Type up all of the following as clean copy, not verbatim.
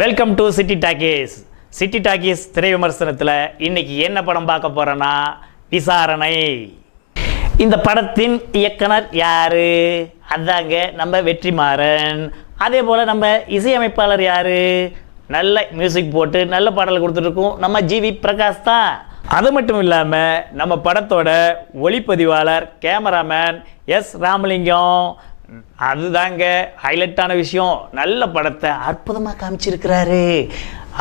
Welcome to city talkies. City talkies திரை விமர்சனத்தில் இன்னைக்கு என்ன படம் பார்க்க போகிறோன்னா விசாரணை. இந்த படத்தின் இயக்குனர் யார்? அதாங்க நம்ம வெற்றிமாறன். அதே போல் நம்ம இசையமைப்பாளர் யார்? நல்ல மியூசிக் போட்டு நல்ல பாடல் கொடுத்துருக்கோம் நம்ம ஜிவி பிரகாஷ் தான். அது மட்டும் இல்லாமல் நம்ம படத்தோட ஒளிப்பதிவாளர் கேமராமேன் எஸ் ராமலிங்கம். அதுதாங்க ஹைலைட்டான விஷயம். நல்ல படத்தை அற்புதமாக காமிச்சிருக்கிறாரு.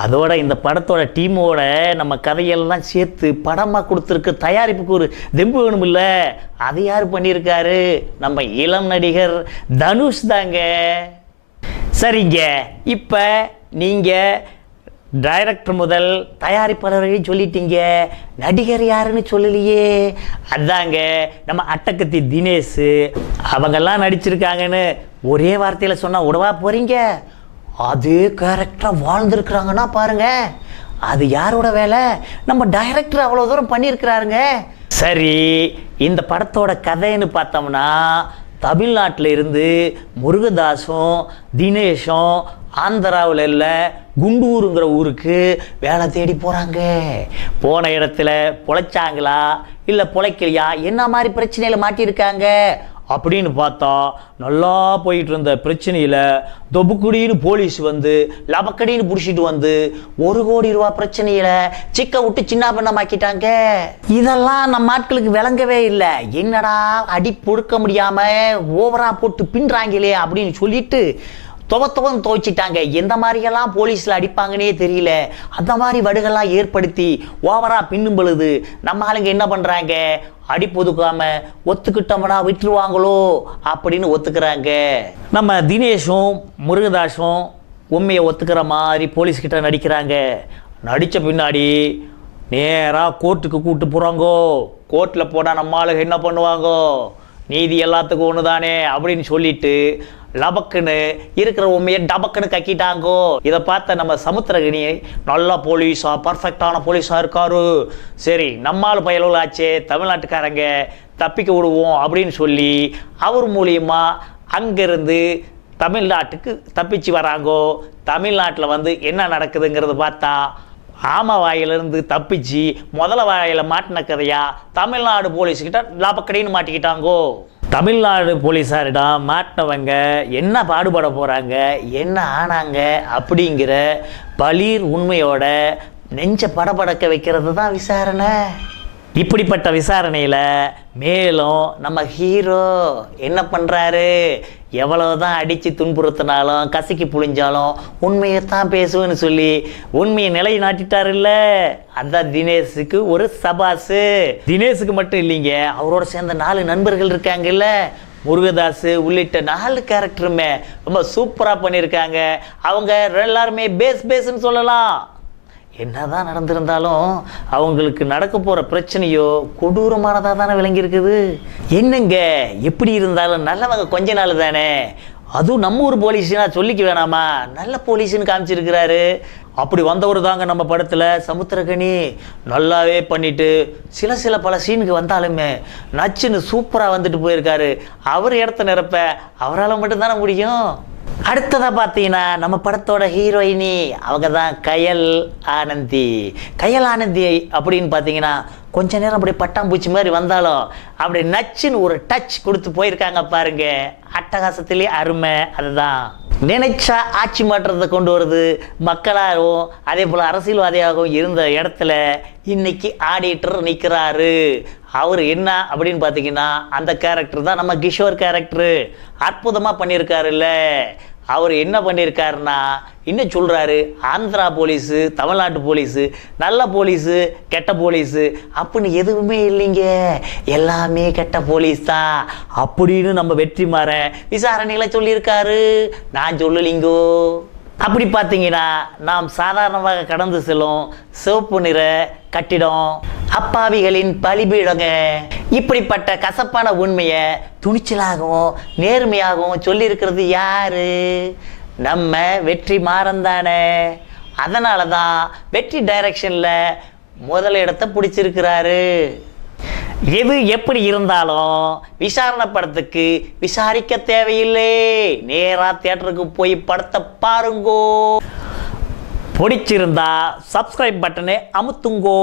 அதோட இந்த படத்தோட டீமோட நம்ம கதையெல்லாம் சேர்த்து படமாக கொடுத்துருக்கு. தயாரிப்புக்கு ஒரு தெம்பு வேணும் இல்லை? அது யார் பண்ணியிருக்காரு? நம்ம இளம் நடிகர் தனுஷ் தாங்க. சரிங்க, இப்போ நீங்கள் டைரக்டர் முதல் தயாரிப்பாளரையும் சொல்லிட்டீங்க, நடிகர் யாருன்னு சொல்லலையே. அதாங்க நம்ம அட்டகத்தி தினேஷ். அவங்கெல்லாம் நடிச்சிருக்காங்கன்னு ஒரே வார்த்தையில் சொன்னால் விடவா போகிறீங்க? அதே கேரக்டராக வாழ்ந்துருக்குறாங்கன்னா பாருங்க, அது யாரோட வேலை? நம்ம டைரக்டர் அவ்வளோ தூரம் பண்ணியிருக்கிறாருங்க. சரி, இந்த படத்தோட கதைன்னு பார்த்தோம்னா, தமிழ்நாட்டில் இருந்து முருகதாஸும் தினேஷும் ஆந்திராவில் இல்லை குண்டூருங்கிற ஊருக்கு வேலை தேடி போகிறாங்க. போன இடத்துல பொழைச்சாங்களா இல்லை பொழைக்கலையா, என்ன மாதிரி பிரச்சனையில் மாட்டியிருக்காங்க அப்படின்னு பார்த்தா, நல்லா போயிட்டு இருந்த பிரச்சனையில் தொபுக்குடின்னு போலீஸ் வந்து லபக்கடின்னு பிடிச்சிட்டு வந்து 1 கோடி ரூபா பிரச்சனையில் சிக்க விட்டு சின்ன பண்ணமாக்கிட்டாங்க. இதெல்லாம் நம்ம ஆட்களுக்கு விளங்கவே இல்லை. என்னடா அடி பொறுக்க முடியாமல் ஓவரா போட்டு பின்றாங்களே அப்படின்னு சொல்லிட்டு துவத்துவம் துவைச்சிட்டாங்க. எந்த மாதிரியெல்லாம் போலீஸில் அடிப்பாங்கன்னே தெரியல. அந்த மாதிரி வடுகள்லாம் ஏற்படுத்தி ஓவரா பின்னும் பொழுது நம்ம ஆளுங்க என்ன பண்ணுறாங்க? அடிப்பு ஒதுக்காம ஒத்துக்கிட்டோம்னா விட்டுருவாங்களோ அப்படின்னு ஒத்துக்கிறாங்க. நம்ம தினேஷும் முருகதாஸும் உண்மையை ஒத்துக்கிற மாதிரி போலீஸ்கிட்ட நடிக்கிறாங்க. நடித்த பின்னாடி நேராக கோர்ட்டுக்கு கூப்பிட்டு போகிறாங்கோ. கோர்ட்டில் போனால் நம்ம ஆளுங்க என்ன பண்ணுவாங்கோ? நீதி எல்லாத்துக்கும் ஒன்று தானே அப்படின்னு சொல்லிட்டு லபக்குன்னு இருக்கிற உண்மையை டபக்குன்னு கக்கிட்டாங்கோ. இதை பார்த்த நம்ம சமுத்திரகனி நல்லா போலீஸா, பர்ஃபெக்டான போலீஸாக இருக்காரு. சரி, நம்மால் பயலுள்ள ஆச்சே, தமிழ்நாட்டுக்காரங்க தப்பிக்க விடுவோம் அப்படின்னு சொல்லி அவர் மூலியமாக அங்கேருந்து தமிழ்நாட்டுக்கு தப்பிச்சு வராங்கோ. தமிழ்நாட்டில் வந்து என்ன நடக்குதுங்கிறது பார்த்தா, ஆமை வாயிலிருந்து தப்பிச்சு முதல வாயில் மாட்டின கதையா தமிழ்நாடு போலீஸ்கிட்ட லாபக்கடின்னு மாட்டிக்கிட்டாங்கோ. தமிழ்நாடு போலீஸாரிடம் மாட்டினவங்க என்ன பாடுபட போகிறாங்க, என்ன ஆனாங்க அப்படிங்கிற பளீர் உண்மையோட நெஞ்ச படபடக்க வைக்கிறது தான் விசாரணை. இப்படிப்பட்ட விசாரணையில் மேலும் நம்ம ஹீரோ என்ன பண்ணுறாரு? எவ்வளவுதான் அடித்து துன்புறுத்தினாலும் கசக்கி புழிஞ்சாலும் உண்மையை தான் பேசுவேன்னு சொல்லி உண்மையை நிலைநாட்டிட்டார் இல்லை? அதான் தினேஷுக்கு ஒரு சபாசு. தினேஷுக்கு மட்டும் இல்லைங்க, அவரோட சேர்ந்த 4 நண்பர்கள் இருக்காங்கல்ல, முருகதாஸ் உள்ளிட்ட 4 கேரக்டருமே ரொம்ப சூப்பராக பண்ணியிருக்காங்க. அவங்க எல்லாருமே பேஸ்ன்னு சொல்லலாம். என்னதான் நடந்திருந்தாலும் அவங்களுக்கு நடக்க போகிற பிரச்சனையோ கொடூரமானதாக தானே விளங்கியிருக்குது. என்னங்க எப்படி இருந்தாலும் நல்லவங்க கொஞ்ச நாள் தானே. அதுவும் நம்ம ஊர் போலீஸ்னா சொல்லிக்க வேணாமா, நல்ல போலீஸ்ன்னு காமிச்சிருக்கிறாரு. அப்படி வந்தவர் தாங்க நம்ம படத்தில் சமுத்திரகனி. நல்லாவே பண்ணிட்டு சில பல சீனுக்கு வந்தாலுமே நச்சுன்னு சூப்பராக வந்துட்டு போயிருக்காரு. அவர் இடத்த நிரப்ப அவரால் மட்டும்தானே முடியும். அடுத்ததாக பார்த்தீங்கன்னா நம்ம படத்தோட ஹீரோயினி அவங்க தான் கயல் ஆனந்தி. கயல் ஆனந்தி அப்படின்னு பார்த்தீங்கன்னா கொஞ்ச நேரம் அப்படி பட்டாம்பூச்சி மாதிரி வந்தாலும் அப்படி நச்சுன்னு ஒரு டச் கொடுத்து போயிருக்காங்க பாருங்க. அட்டகாசத்திலே அருமை. அதுதான் நினைச்சா ஆட்சி மாற்றத்தை கொண்டு வருது. மக்களாகவும் அதே போல் அரசியல்வாதியாகவும் இருந்த இடத்துல இன்னைக்கு ஆடிட்டர் நிற்கிறாரு. அவர் என்ன அப்படின்னு பார்த்தீங்கன்னா, அந்த கேரக்டர் தான் நம்ம கிஷோர் கேரக்டரு. அற்புதமாக பண்ணியிருக்காருல்ல. அவர் என்ன பண்ணியிருக்காருன்னா, இன்னும் சொல்கிறாரு, ஆந்திரா போலீஸு, தமிழ்நாட்டு போலீஸு, நல்ல போலீஸு, கெட்ட போலீஸு அப்படின்னு எதுவுமே இல்லைங்க, எல்லாமே கெட்ட போலீஸ் தான் அப்படின்னு நம்ம வெற்றிமாறன் விசாரணையில் சொல்லியிருக்காரு. நான் சொல்லலிங்கோ. அப்படி பார்த்தீங்கன்னா நாம் சாதாரணமாக கடந்து செல்லும் சிவப்பு நிற கட்டிடம் அப்பாவிகளின் பலிபீடங்க. இப்படிப்பட்ட கசப்பான உண்மையை துணிச்சலாகவும் நேர்மையாகவும் சொல்லியிருக்கிறது யாரு? நம்ம வெற்றிமாறன் தானே. அதனால தான் வெற்றி டைரக்ஷனில் முதல் இடத்தை பிடிச்சிருக்கிறாரு. எது எப்படி இருந்தாலும் விசாரணை படத்துக்கு விசாரிக்க தேவையில்லை, நேரா தியேட்டருக்கு போய் படத்தை பாருங்கோ. பிடிச்சிருந்தா சப்ஸ்கிரைப் பட்டனை அமுத்துங்கோ,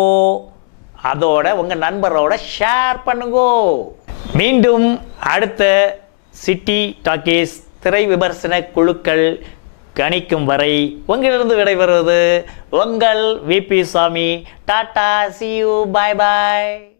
அதோட உங்கள் நண்பரோட ஷேர் பண்ணுங்கோ. மீண்டும் அடுத்த சிட்டி டாக்கீஸ் திரை விமர்சன குழுக்கள் கணிக்கும் வரை உங்களிலிருந்து விடைபெறுவது உங்கள் விபி சாமி. Tata, see you, bye bye.